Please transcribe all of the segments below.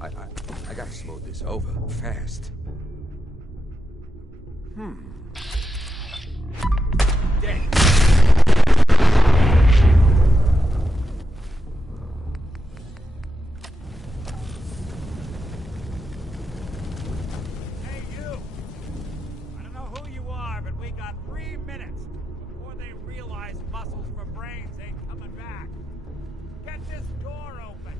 I gotta smooth this over fast. Dead. Hey, you! I don't know who you are, but we got 3 minutes before they realize muscles for brains ain't coming back. Get this door open!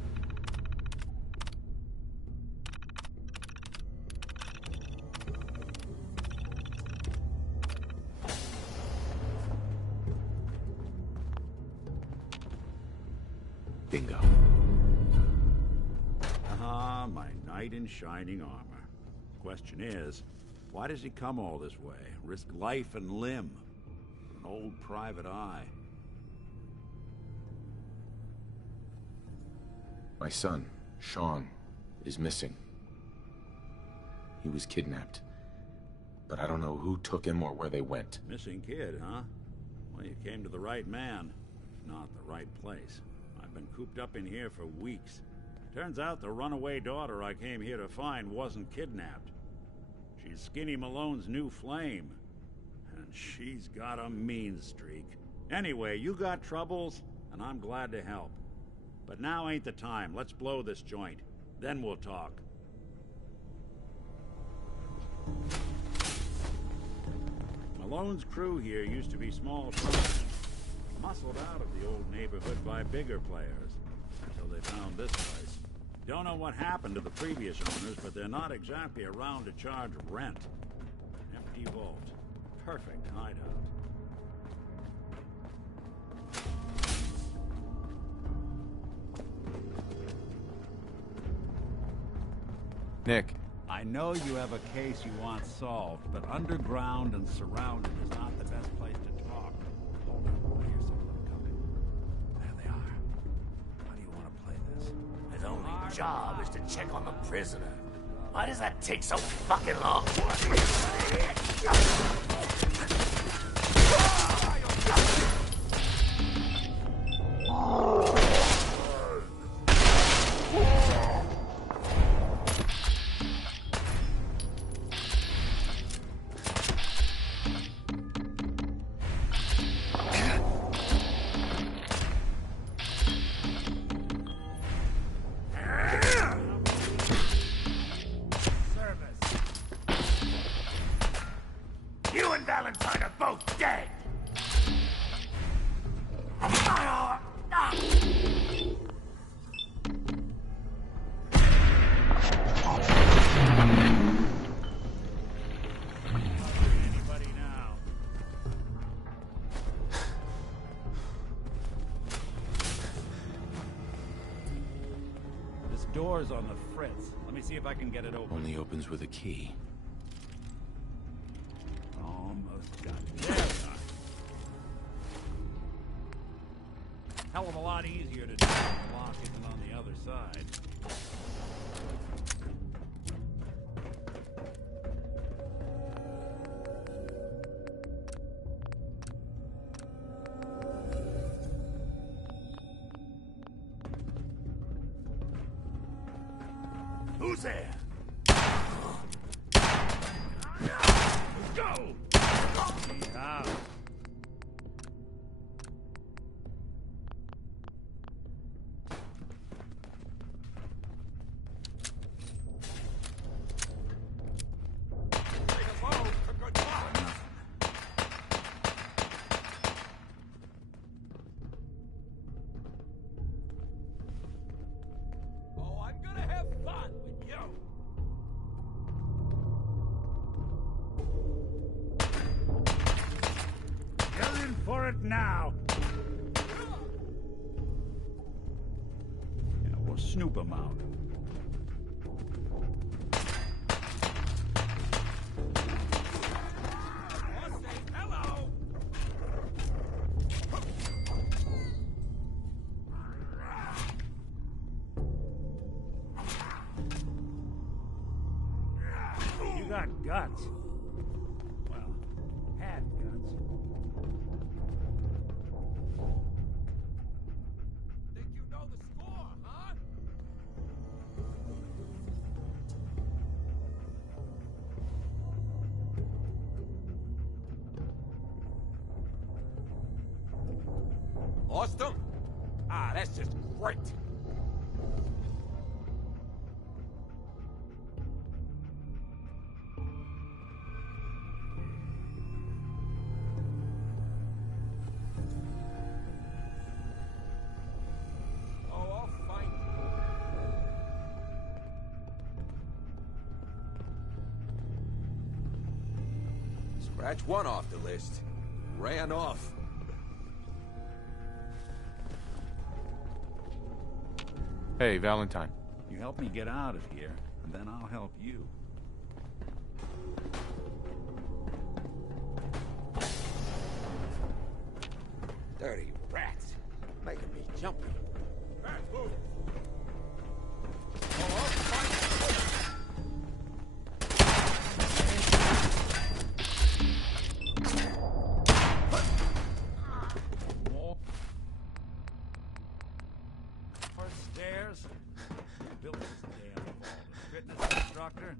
Bingo. Ah, my knight in shining armor. Question is, why does he come all this way? Risk life and limb? An old private eye. My son, Sean, is missing. He was kidnapped. But I don't know who took him or where they went. Missing kid, huh? Well, you came to the right man, if not the right place. I've been cooped up in here for weeks. Turns out the runaway daughter I came here to find wasn't kidnapped. She's Skinny Malone's new flame. And she's got a mean streak. Anyway, you got troubles, and I'm glad to help. But now ain't the time. Let's blow this joint. Then we'll talk. Malone's crew here used to be small fry, muscled out of the old neighborhood by bigger players, until they found this place. Don't know what happened to the previous owners, but they're not exactly around to charge rent. Empty vault. Perfect hideout. Nick. I know you have a case you want solved, but underground and surrounded is not the best place to talk. Hold on, I hear some of them coming. There they are. How do you want to play this? His only job is to check on the prisoner. Why does that take so fucking long? You and Valentine are both dead! Anybody now? This door's on the fritz. Let me see if I can get it open. Only opens with a key. Almost got it. There we are. Hell of a lot easier to do when the lock isn't on the other side. Who's there? Go! Yeah. Oh, I'm gonna have fun with you. You're in for it now. Yeah, we'll snoop him out. Hello. You got guts. Well, had guts. Think you know the score, huh? Lost them? Ah, that's just great. Oh, I'll find you. Scratch one off the list. Ran off. Hey, Valentine. You help me get out of here, and then I'll help you. Dirty rats. Making me jumpy. Rats, move. Oh, I'll find More stairs? Who built this damn vault? A fitness instructor?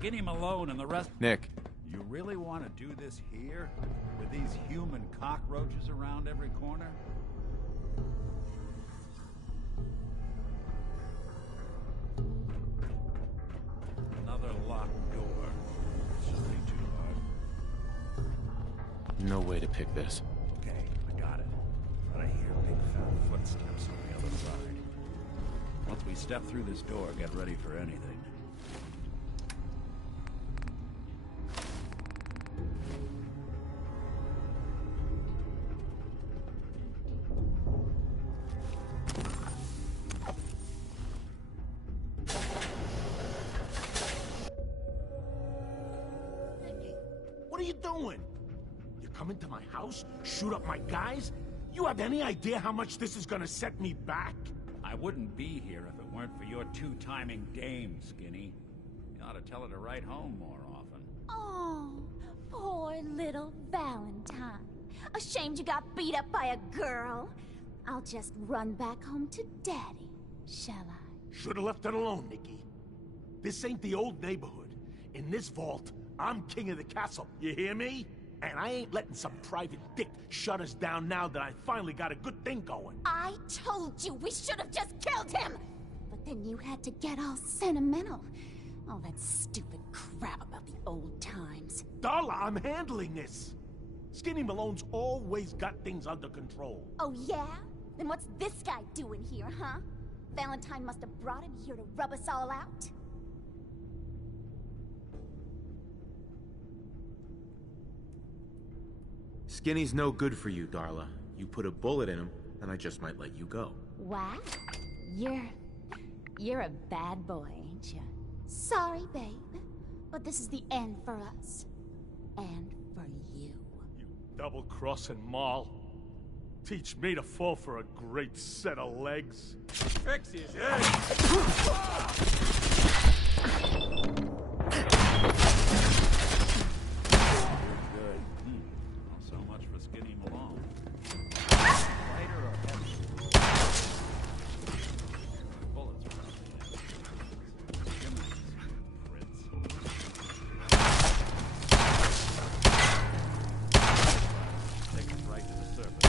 Skinny Malone and the rest. Nick. You really want to do this here? With these human cockroaches around every corner? Another locked door. Shouldn't be too hard. No way to pick this. Okay, I got it. But I hear big fat footsteps on the other side. Once we step through this door, get ready for anything. What are you doing? You come into my house, shoot up my guys? You have any idea how much this is gonna set me back? I wouldn't be here if it weren't for your two-timing dame, Skinny. You ought to tell her to write home more often. Oh, poor little Valentine. Ashamed you got beat up by a girl? I'll just run back home to Daddy, shall I? Should've left it alone, Nikki. This ain't the old neighborhood. In this vault, I'm king of the castle, you hear me? And I ain't letting some private dick shut us down now that I finally got a good thing going. I told you we should have just killed him! But then you had to get all sentimental. All that stupid crap about the old times. Darla, I'm handling this. Skinny Malone's always got things under control. Oh yeah? Then what's this guy doing here, huh? Valentine must have brought him here to rub us all out? Skinny's no good for you, Darla. You put a bullet in him, and I just might let you go. Wow. You're a bad boy, ain't you? Sorry, babe. But this is the end for us. And for you. You double-crossing Maul. Teach me to fall for a great set of legs. Fix his head. Good. Well, so much for Skinny Malone. Lighter or heavy? Bullets are out there. Chimneys, Fritz. Take us right to the surface.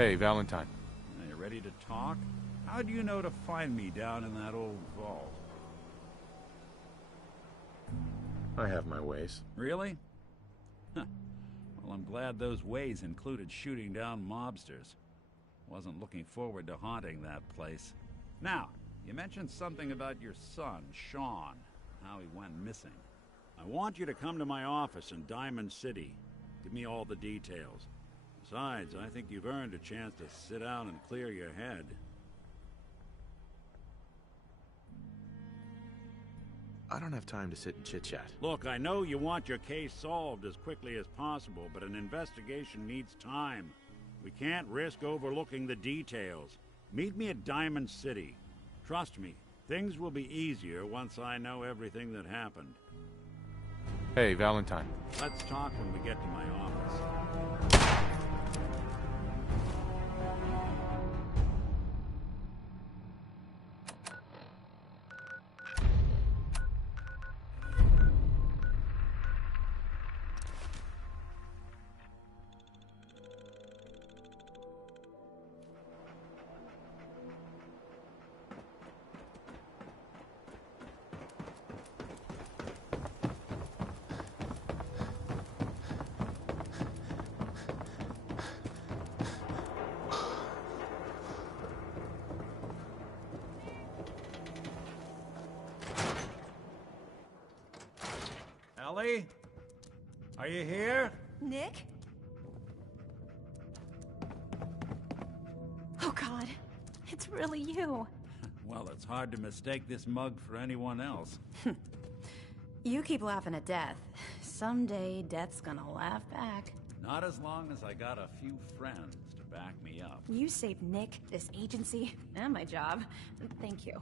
Hey, Valentine. Are you ready to talk? How do you know to find me down in that old vault? I have my ways. Really? Huh. Well, I'm glad those ways included shooting down mobsters. Wasn't looking forward to haunting that place. Now, you mentioned something about your son, Sean, how he went missing. I want you to come to my office in Diamond City. Give me all the details. Besides, I think you've earned a chance to sit down and clear your head. I don't have time to sit and chit-chat. Look, I know you want your case solved as quickly as possible, but an investigation needs time. We can't risk overlooking the details. Meet me at Diamond City. Trust me, things will be easier once I know everything that happened. Hey, Valentine. Let's talk when we get to my office. Ellie? Are you here? Nick? Oh God, it's really you. Well, it's hard to mistake this mug for anyone else. You keep laughing at death. Someday, death's gonna laugh back. Not as long as I got a few friends to back me up. You saved Nick, this agency, and my job. Thank you.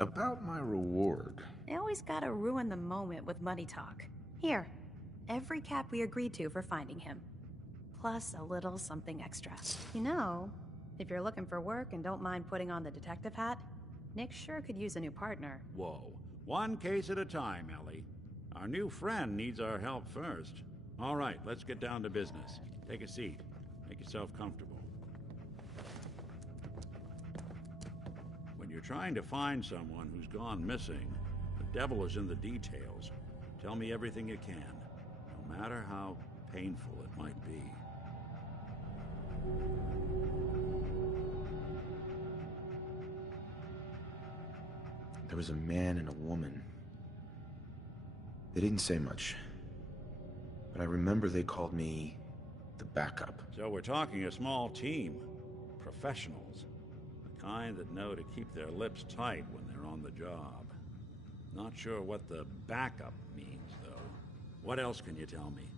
About my reward. I always gotta ruin the moment with money talk. Here, every cap we agreed to for finding him. Plus a little something extra. You know, if you're looking for work and don't mind putting on the detective hat, Nick sure could use a new partner. Whoa. One case at a time, Ellie. Our new friend needs our help first. All right, let's get down to business. Take a seat. Make yourself comfortable. When you're trying to find someone who's gone missing, the devil is in the details. Tell me everything you can, no matter how painful it might be. There was a man and a woman. They didn't say much, but I remember they called me the backup. So we're talking a small team. Professionals. The kind that know to keep their lips tight when they're on the job. Not sure what the backup means, though. What else can you tell me?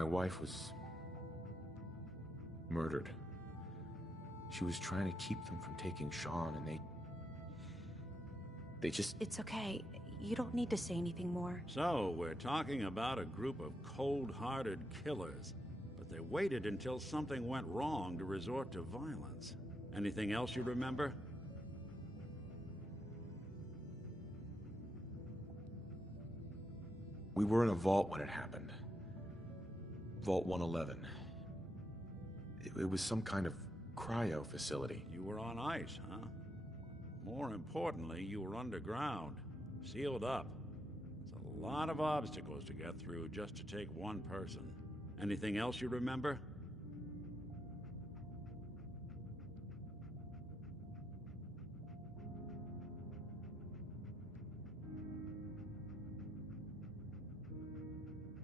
My wife was murdered. She was trying to keep them from taking Sean, and they just... It's okay. You don't need to say anything more. So, we're talking about a group of cold-hearted killers, but they waited until something went wrong to resort to violence. Anything else you remember? We were in a vault when it happened. Vault 111. It was some kind of cryo facility. You were on ice, huh? More importantly, you were underground, sealed up. It's a lot of obstacles to get through just to take one person. Anything else you remember?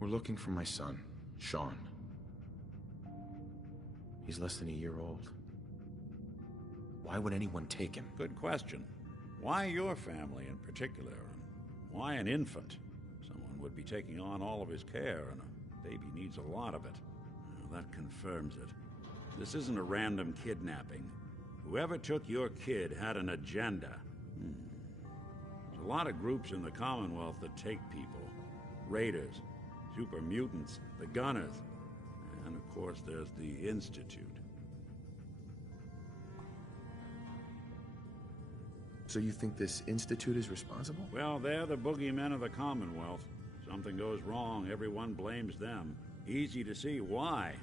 We're looking for my son, Sean. He's less than a year old. Why would anyone take him? Good question. Why your family in particular? And why an infant? Someone would be taking on all of his care, and a baby needs a lot of it. Well, that confirms it. This isn't a random kidnapping. Whoever took your kid had an agenda. There's a lot of groups in the Commonwealth that take people. Raiders, super mutants, the Gunners, and of course there's the Institute. So you think this Institute is responsible? Well, they're the boogeymen of the Commonwealth. Something goes wrong, everyone blames them. Easy to see why.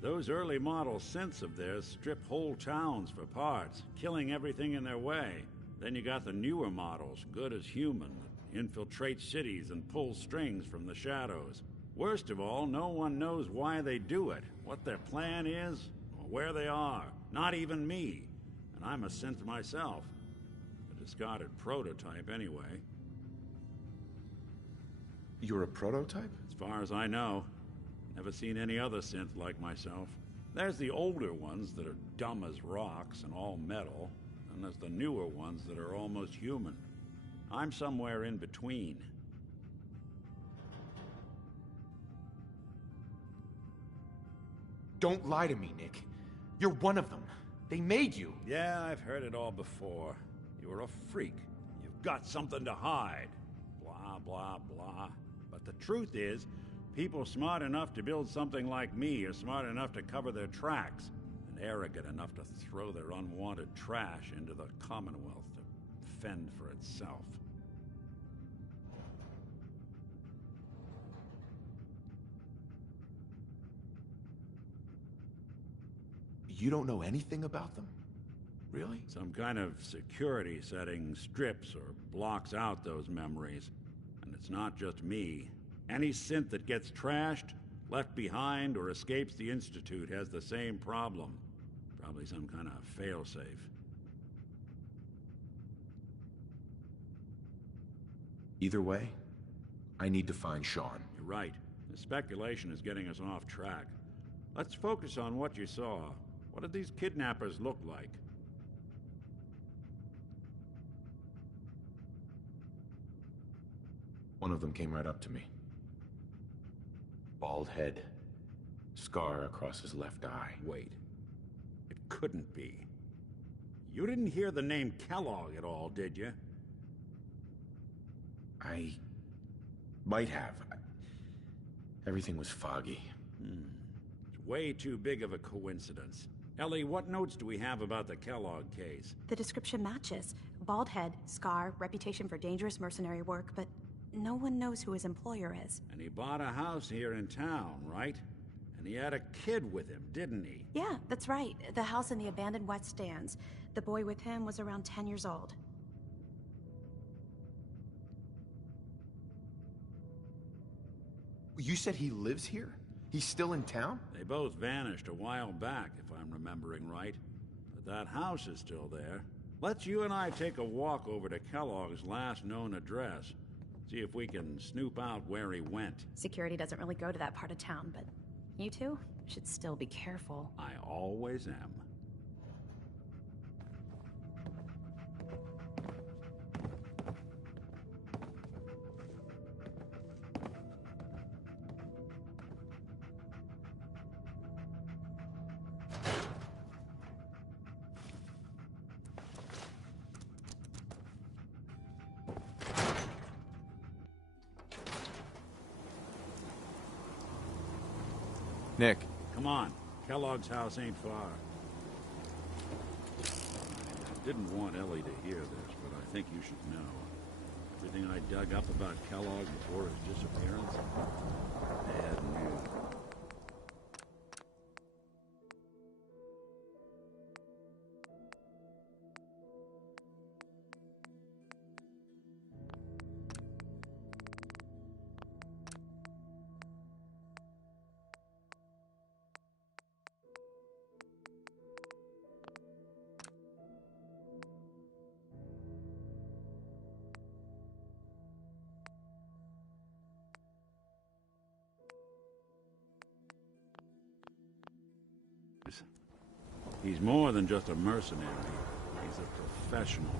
Those early model synths of theirs strip whole towns for parts, killing everything in their way. Then you got the newer models, good as human, that infiltrate cities and pull strings from the shadows. Worst of all, no one knows why they do it, what their plan is, or where they are. Not even me. And I'm a synth myself. A discarded prototype, anyway. You're a prototype? As far as I know. Never seen any other synth like myself. There's the older ones that are dumb as rocks and all metal, and there's the newer ones that are almost human. I'm somewhere in between. Don't lie to me, Nick. You're one of them. They made you. Yeah, I've heard it all before. You're a freak. You've got something to hide. Blah, blah, blah. But the truth is, people smart enough to build something like me are smart enough to cover their tracks, and arrogant enough to throw their unwanted trash into the Commonwealth to fend for itself. You don't know anything about them? Really? Some kind of security setting strips or blocks out those memories. And it's not just me. Any synth that gets trashed, left behind, or escapes the Institute has the same problem. Probably some kind of failsafe. Either way, I need to find Sean. You're right. The speculation is getting us off track. Let's focus on what you saw. What did these kidnappers look like? One of them came right up to me. Bald head. Scar across his left eye. Wait. It couldn't be. You didn't hear the name Kellogg at all, did you? I might have. Everything was foggy. It's way too big of a coincidence. Ellie, what notes do we have about the Kellogg case? The description matches. Bald head, scar, reputation for dangerous mercenary work, but no one knows who his employer is. And he bought a house here in town, right? And he had a kid with him, didn't he? Yeah, that's right. The house in the abandoned West Stands. The boy with him was around 10 years old. You said he lives here? He's still in town? They both vanished a while back, if I'm remembering right. But that house is still there. Let's you and I take a walk over to Kellogg's last known address. See if we can snoop out where he went. Security doesn't really go to that part of town, but you two should still be careful. I always am. Nick. Come on. Kellogg's house ain't far. I didn't want Ellie to hear this, but I think you should know. Everything I dug up about Kellogg before his disappearance? Bad news. He's more than just a mercenary. He's a professional.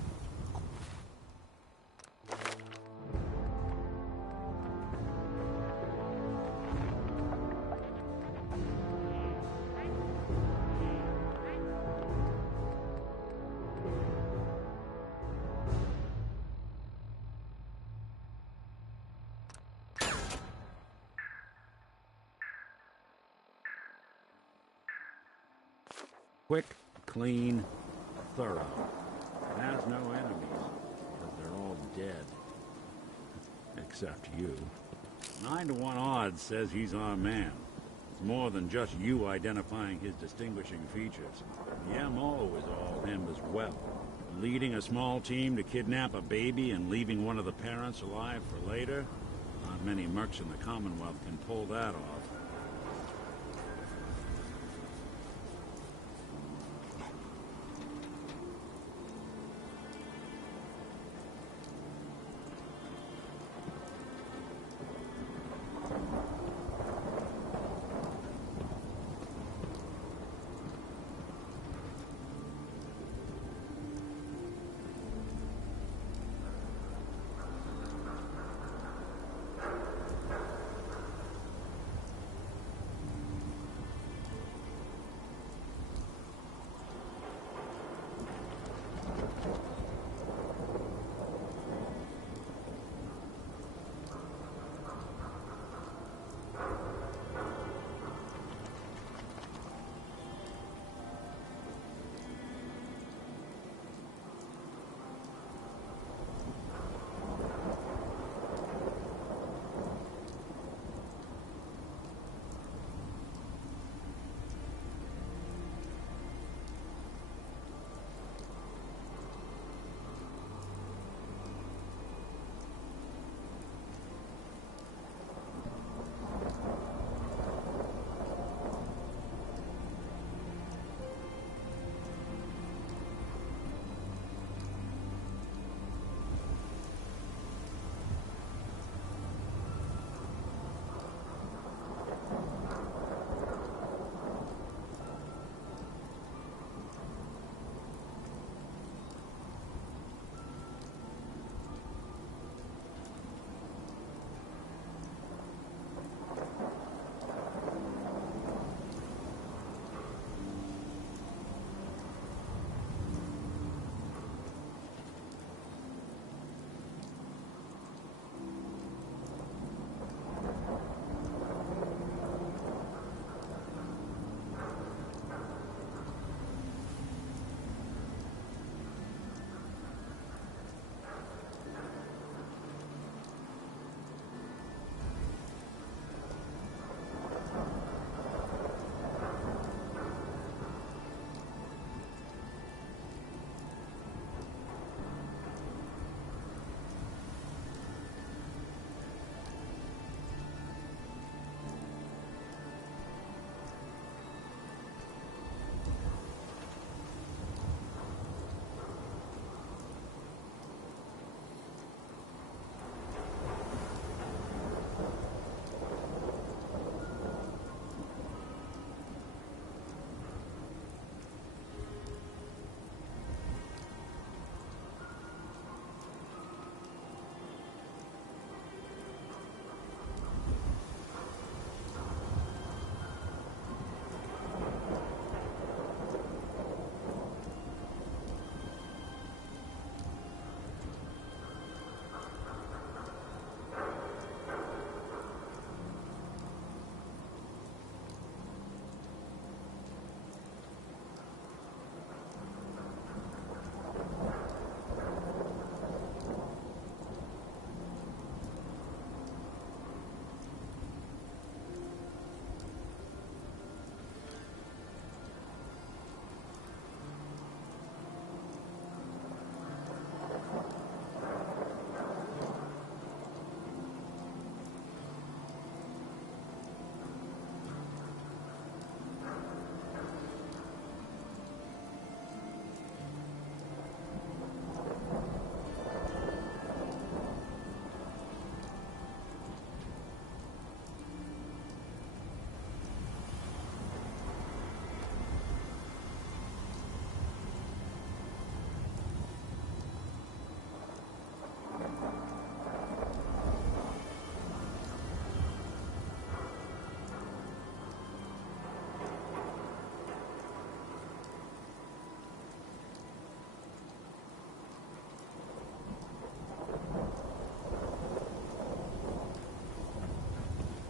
Quick, clean, thorough. Has no enemies, because they're all dead. Except you. 9 to 1 odds says he's our man. It's more than just you identifying his distinguishing features. The MO is all him as well. Leading a small team to kidnap a baby and leaving one of the parents alive for later? Not many mercs in the Commonwealth can pull that off.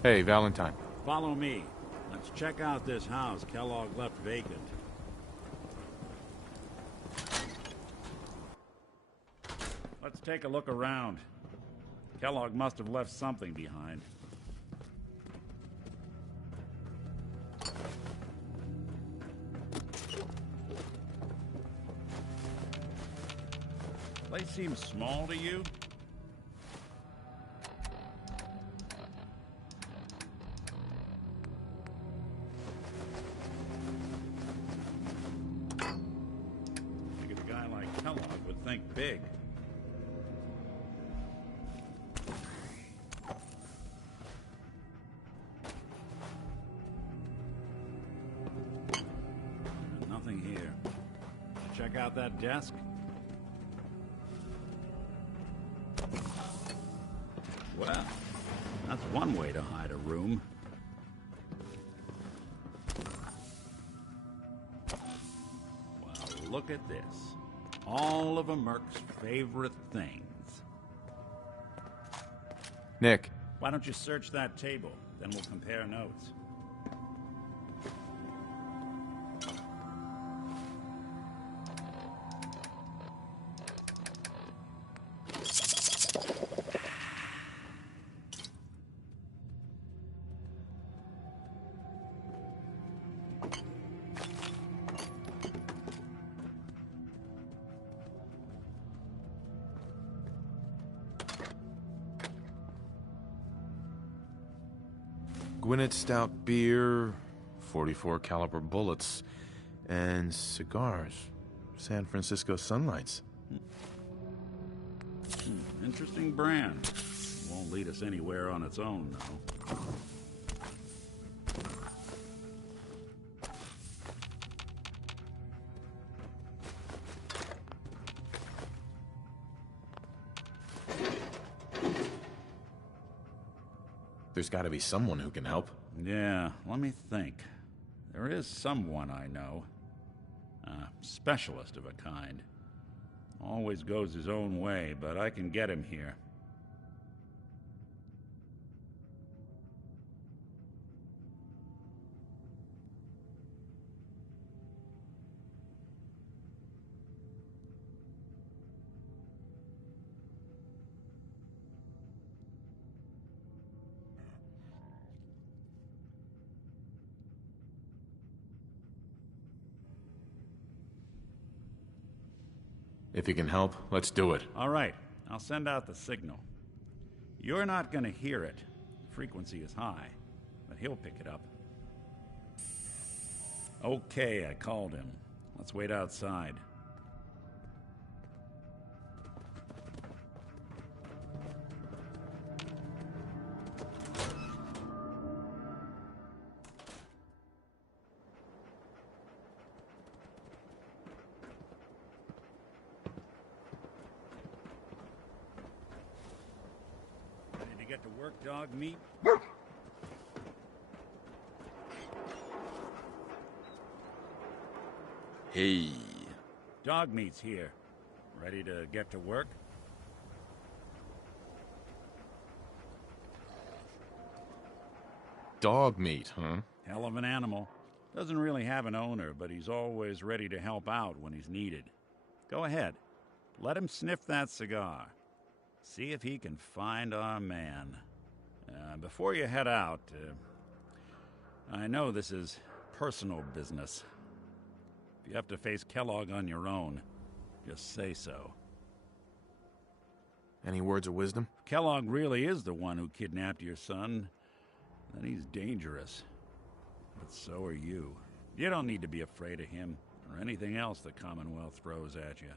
Hey, Valentine. Follow me. Let's check out this house Kellogg left vacant. Let's take a look around. Kellogg must have left something behind. Place seems small to you? Figured a guy like Kellogg would think big. Nothing here. Check out that desk. Well, that's one way to hide a room. Well, look at this. All of a Merc's favorite things. Nick. Why don't you search that table? Then we'll compare notes. Gwinnett Stout beer, 44 caliber bullets, and cigars. San Francisco Sunlights. Interesting brand. Won't lead us anywhere on its own, though. There's got to be someone who can help. Yeah, let me think. There is someone I know. A specialist of a kind. Always goes his own way, but I can get him here. If you can help, let's do it. All right, I'll send out the signal. You're not gonna hear it. The frequency is high, but he'll pick it up. Okay, I called him. Let's wait outside. Get to work, dog meat? Hey. Dog meat's here. Ready to get to work? Dog meat, huh? Hell of an animal. Doesn't really have an owner, but he's always ready to help out when he's needed. Go ahead. Let him sniff that cigar. See if he can find our man. Before you head out, I know this is personal business. If you have to face Kellogg on your own, just say so. Any words of wisdom? If Kellogg really is the one who kidnapped your son, then he's dangerous. But so are you. You don't need to be afraid of him or anything else the Commonwealth throws at you.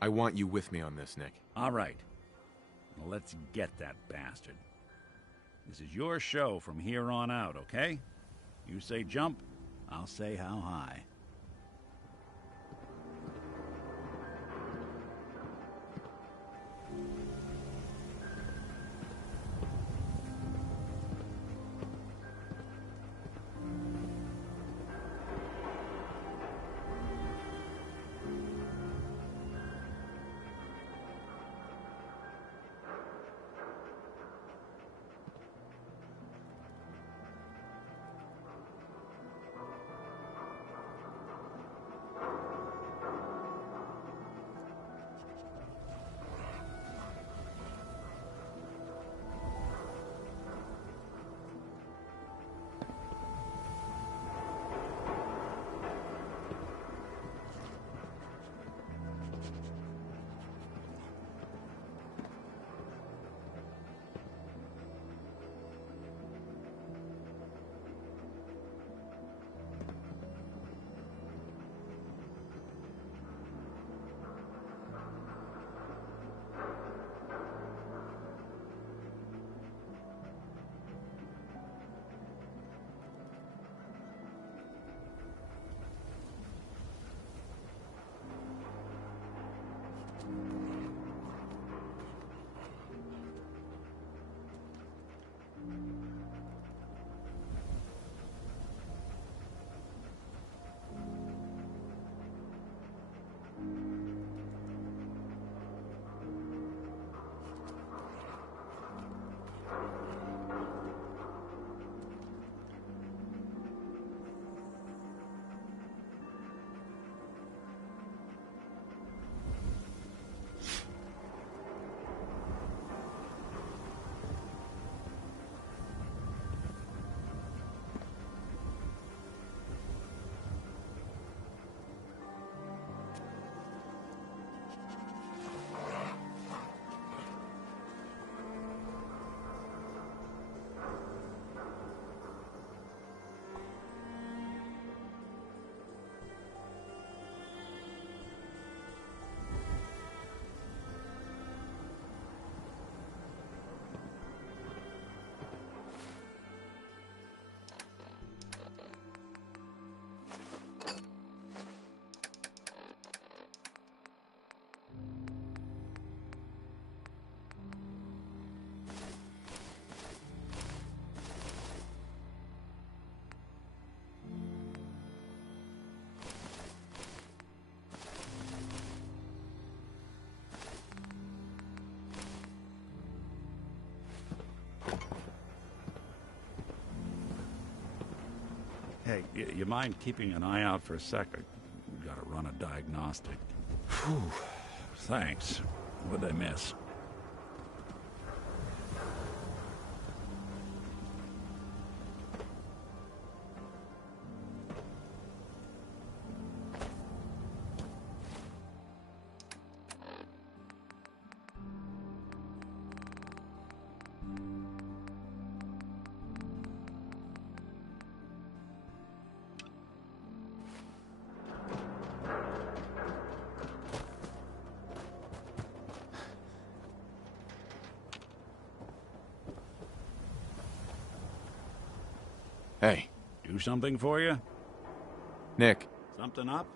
I want you with me on this, Nick. All right. Well, let's get that bastard. This is your show from here on out, okay? You say jump, I'll say how high. Hey, you mind keeping an eye out for a sec? I've got to run a diagnostic. Whew. Thanks. What'd I miss? Hey. Do something for you? Nick. Something up?